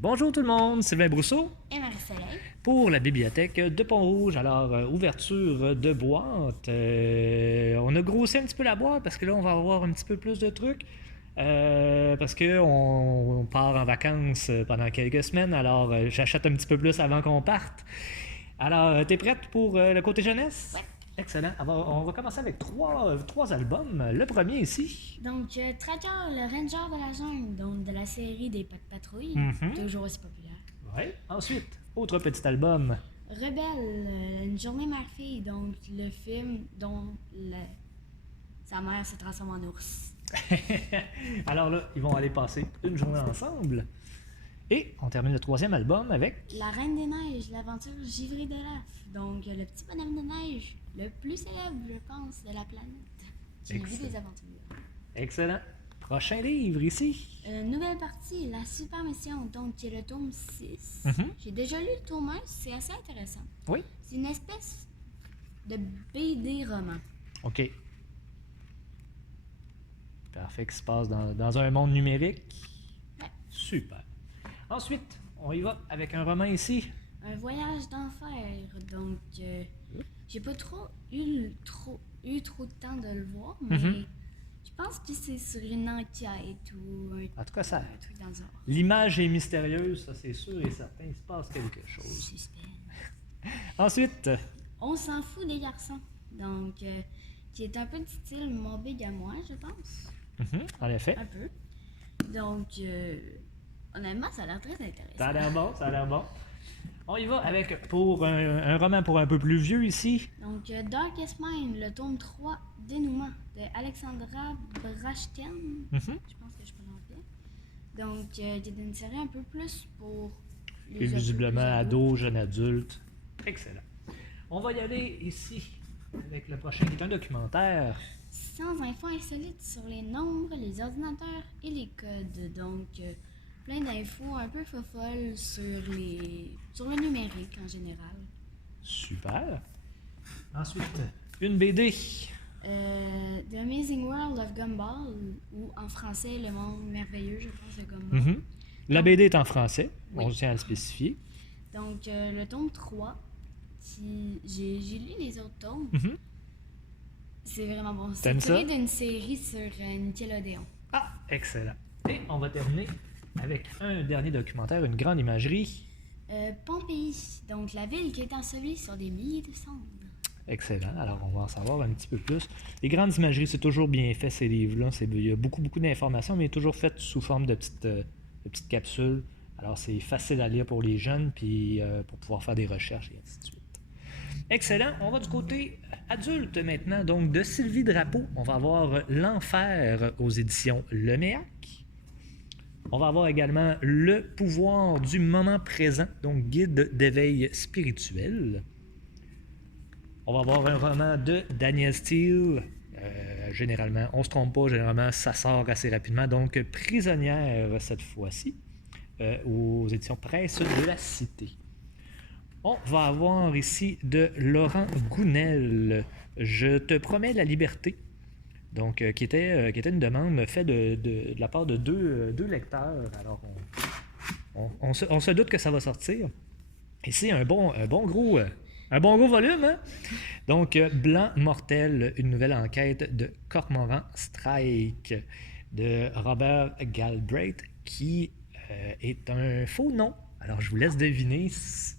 Bonjour tout le monde, Sylvain Brousseau Et Marie-Soleil. pour la bibliothèque de Pont-Rouge. Alors, ouverture de boîte. On a grossi un petit peu la boîte parce que là, on va avoir un petit peu plus de trucs. Parce qu'on part en vacances pendant quelques semaines, alors j'achète un petit peu plus avant qu'on parte. Alors, t'es prête pour le côté jeunesse? Ouais. Excellent. Alors, on va commencer avec trois albums. Le premier ici. Donc, Tracker, le ranger de la jungle, donc de la série des Pattes Patrouilles, Mhm. toujours aussi populaire. Oui. Ensuite, autre petit album. Rebelle, une journée mère-fille, donc le film dont sa mère se transforme en ours. Alors là, ils vont aller passer une journée ensemble. Et on termine le troisième album avec... La Reine des Neiges, l'aventure givrée de l'œuf, donc le petit bonhomme de neige, le plus célèbre, je pense, de la planète. J'ai vu Excellent. des aventures. Excellent. Prochain livre ici. Nouvelle partie, la super mission, donc qui est le tome 6. Mhm. J'ai déjà lu le tome 1, c'est assez intéressant. Oui. C'est une espèce de BD roman. OK. Parfait, qui se passe dans un monde numérique. Ouais. Super. Ensuite, on y va avec un roman ici. Un voyage d'enfer, donc j'ai pas eu trop de temps de le voir, mais Mhm. je pense que c'est sur une enquête ou En tout cas, ça, un truc dans le genre. l'image est mystérieuse, ça c'est sûr et certain. Il se passe quelque chose. Suspense. Ensuite, On s'en fout des garçons, donc qui est un peu du style mon big à moi, je pense. en effet, Un peu. Donc, honnêtement, ça a l'air très intéressant. ça a l'air bon, ça a l'air bon. On y va avec pour un roman pour un peu plus vieux ici. Donc, Darkest Mind, le tome 3, Dénouement, de Alexandra Brashken. Mhm. Je pense que je prononce bien. Donc, qui est une série un peu plus pour Et visiblement ado, jeune adulte. Excellent. On va y aller ici avec le prochain qui est un documentaire. Sans infos insolites sur les nombres, les ordinateurs et les codes. Donc, plein d'infos un peu folles sur le numérique en général. Super. Ensuite, une BD. The Amazing World of Gumball, ou en français, Le Monde Merveilleux, je pense, de Gumball. Mhm. La BD est en français, Oui. on tient à le spécifier. Donc, le tome 3, j'ai lu les autres tomes. Mhm. C'est vraiment bon. C'est T'aimes ça? tiré d'une série sur Nickelodeon. Ah, excellent. Et on va terminer avec un dernier documentaire, une grande imagerie. Pompéi, donc la ville qui est ensevelie sur des milliers de cendres. Excellent. Alors, on va en savoir un petit peu plus. Les grandes imageries, c'est toujours bien fait, ces livres-là. Il y a beaucoup d'informations, mais toujours faites sous forme de petites capsules. Alors, c'est facile à lire pour les jeunes, puis pour pouvoir faire des recherches, et ainsi de suite. Excellent. On va du côté adulte maintenant. Donc, de Sylvie Drapeau, on va avoir L'Enfer aux éditions Leméac. On va avoir également Le pouvoir du moment présent, donc guide d'éveil spirituel. On va avoir un roman de Daniel Steele. Généralement, on se trompe pas, généralement, ça sort assez rapidement. Donc, Prisonnière cette fois-ci, aux éditions Presse de la Cité. On va avoir ici de Laurent Gounel, Je te promets la liberté. Donc, qui était une demande faite de la part de deux lecteurs. Alors, on se doute que ça va sortir. Et c'est un bon gros volume. Hein? Donc, Blanc Mortel, une nouvelle enquête de Cormoran Strike de Robert Galbraith, qui est un faux nom. Alors, je vous laisse deviner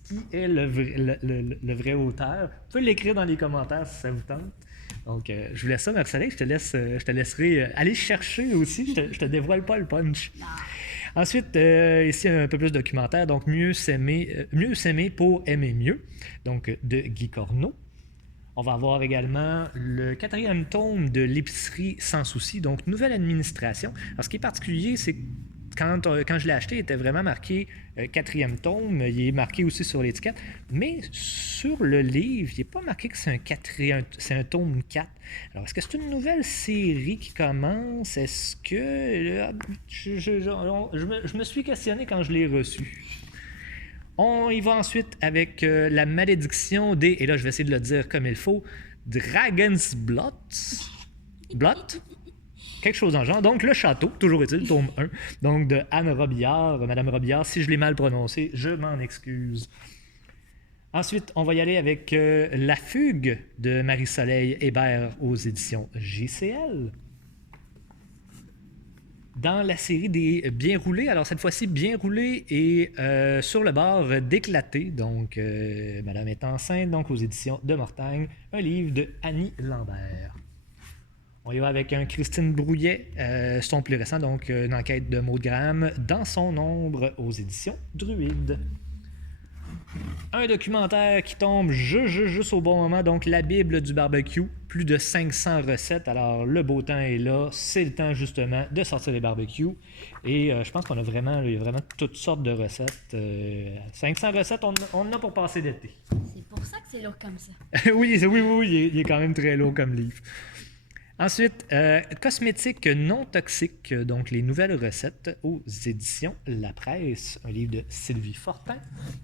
qui est le vrai auteur. Vous pouvez l'écrire dans les commentaires si ça vous tente. Donc, je vous laisse ça, Marcel. Je te laisserai aller chercher aussi. Je te dévoile pas le punch. Ensuite, ici, un peu plus documentaire. Donc, Mieux s'aimer pour aimer mieux. Donc, de Guy Corneau. On va avoir également le 4e tome de L'épicerie sans souci. Donc, nouvelle administration. Alors, ce qui est particulier, c'est que quand je l'ai acheté, il était vraiment marqué 4e tome. Il est marqué aussi sur l'étiquette. Mais sur le livre, il n'est pas marqué que c'est un tome 4. Alors, est-ce que c'est une nouvelle série qui commence? Est-ce que... je me suis questionné quand je l'ai reçu. On y va ensuite avec La malédiction des... Et là, je vais essayer de le dire comme il faut. Dragon's Blot. quelque chose dans le genre. Donc, Le Château, toujours est-il, tome 1. Donc, de Anne Robillard. Madame Robillard, si je l'ai mal prononcé, je m'en excuse. Ensuite, on va y aller avec La Fugue de Marie-Soleil Hébert aux éditions JCL. Dans la série des Bien Roulés, alors cette fois-ci, Bien Roulé et sur le bord d'éclater. Donc, Madame est enceinte, donc aux éditions de Mortagne, un livre de Annie Lambert. On y va avec un Christine Brouillet, son plus récent, donc une enquête de Maud Graham, Dans son ombre aux éditions Druide. Un documentaire qui tombe juste au bon moment, donc la Bible du barbecue, plus de 500 recettes. Alors le beau temps est là, c'est le temps justement de sortir les barbecues. Et je pense qu'on a vraiment, il y a vraiment toutes sortes de recettes. 500 recettes, on en a pour passer l'été. C'est pour ça que c'est lourd comme ça. oui, il est quand même très lourd comme livre. Ensuite, cosmétiques non toxiques, donc les nouvelles recettes aux éditions La Presse, un livre de Sylvie Fortin.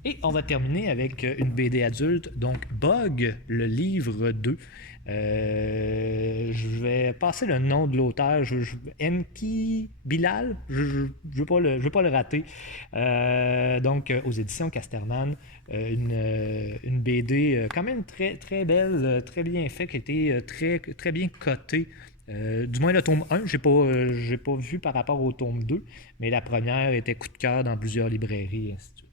Et on va terminer avec une BD adulte, donc Bug, le livre 2. Je vais passer le nom de l'auteur, Enki Bilal, je ne veux pas le rater. Donc, aux éditions Casterman, une BD quand même très, très belle, très bien faite, qui a été très, très bien cotée. Du moins le tome 1, j'ai pas vu par rapport au tome 2, mais la première était coup de cœur dans plusieurs librairies, et ainsi de suite.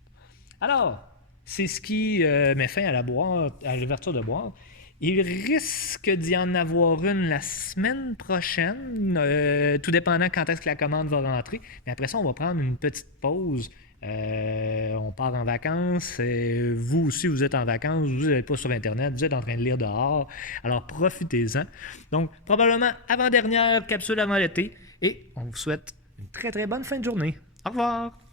Alors, c'est ce qui met fin à l'ouverture de boîte. Il risque d'y en avoir une la semaine prochaine, tout dépendant quand est-ce que la commande va rentrer. Mais après ça, on va prendre une petite pause. On part en vacances. Vous aussi, vous êtes en vacances. Vous n'êtes pas sur Internet. Vous êtes en train de lire dehors. Alors, profitez-en. Donc, probablement avant-dernière capsule avant l'été. Et on vous souhaite une très, très bonne fin de journée. Au revoir!